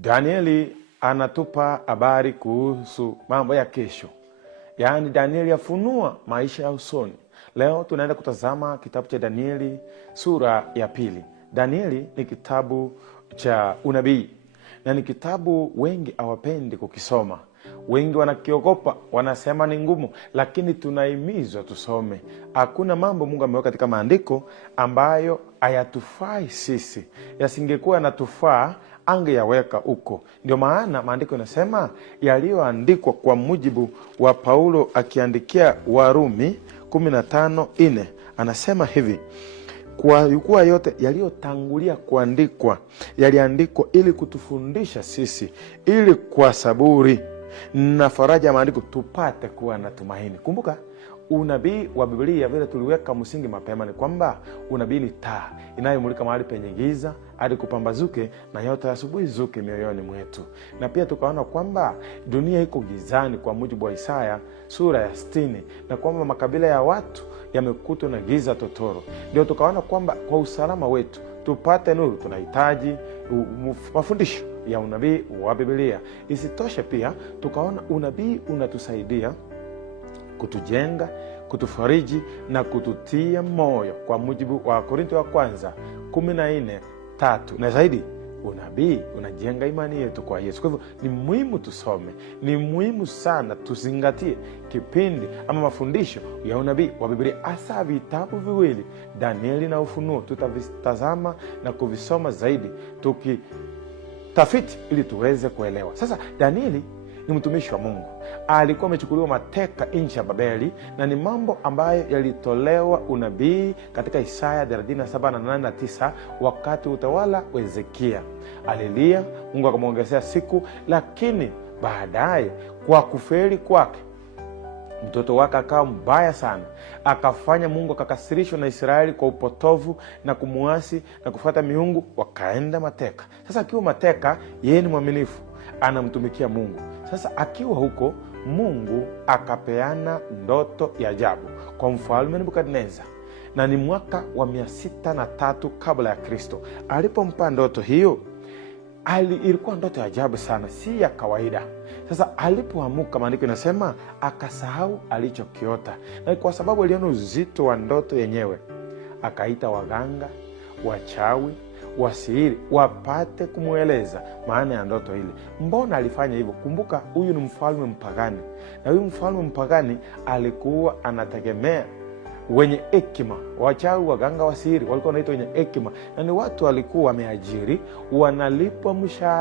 Danieli anatupa habari kuhusu mambo ya kesho. Yaani Danieli afunua maisha ya usoni. Leo tunaenda kutazama kitabu cha Danieli sura ya 2. Danieli ni kitabu cha unabii. Na ni kitabu wengi hawapendi kukisoma. Wengi wanakiogopa, wanasema ni ngumu, lakini tunahimizwa tusome. Hakuna mambo Mungu ameweka katika maandiko ambayo hayatufai sisi. Yasingekuwa yanatufaa angeyaweka huko. Ndio maana maandiko yanasema yaliyoandikwa kwa mujibu wa Paulo akiandikia Warumi 15:4. Anasema hivi: kwa kuwa yote yaliyotangulia kuandikwa yaliandikwa ili kutufundisha sisi, ili kwa saburi na faraja ya maandiko tupate kuwa na tumaini. Kumbuka unabii wa Biblia, vile tuliweka msingi mapema, ni kwamba unabii ni taa inayomulika mahali penye giza hadi kupambazuke na nyota ya asubuhi zuke mioyoni mwetu. Na pia tukaona kwamba dunia iko gizani kwa mujibu wa Isaya sura ya 60, na kwamba makabila ya watu yamekutwa na giza totoro. Ndio tukaona kwamba kwa usalama wetu tupate nuru tunahitaji mafundisho ya unabii wa Biblia. Isitoshe pia tukaona unabii unatusaidia kutujenga, kutufariji na kututia moyo kwa mujibu wa Korintho wa kwanza 14:3. Na zaidi, unabii unajenga imani yetu kwa Yesu. Kwa hivyo ni muhimu tusome, ni muhimu sana tuzingatie kipindi ama mafundisho ya unabii wa Biblia, hasa vitabu viwili, Danieli na Ufunuo. Tutavitazama na kuvisoma zaidi tukitafiti ili tuweze kuelewa. Sasa Danieli ni mtumishi wa Mungu. Alikuwa amechukuliwa mateka nchi ya Babeli, na ni mambo ambayo yalitolewa unabii katika Isaya 37:8-9 wakati utawala wa Hezekia. Alilia, Mungu akamwongezea siku, lakini baadaye kwa kufeli kwake mtoto wake akawa mbaya sana, akafanya Mungu akakasirishwa na Israeli kwa upotovu na kumuasi na kufuata miungu, wakaenda mateka. Sasa akiwa mateka, yeye ni mwaminifu, anamtumikia Mungu. Sasa akiwa huko, Mungu akapeana ndoto ya ajabu kwa mfalme Nebukadneza, na ni mwaka wa 603 kabla ya Kristo. Alipompa ndoto hiyo, ilikuwa ndoto ya ajabu sana, si ya kawaida. Sasa alipoamuka, maandiko inasema akasahau alichokiota, na kwa sababu aliona uzito wa ndoto yenyewe, akaita waganga, wachawi, wasihiri wapate kumweleza maana ya ndoto ile. Mbona alifanya hivyo? Kumbuka huyu ni mfalme mpagani, na huyu mfalme mpagani alikuwa anategemea wenye hekima. Wachawi, waganga, wasihiri walikuwa wanaitwa wenye hekima, na ni watu walikuwa wameajiri, wanalipwa mshahara.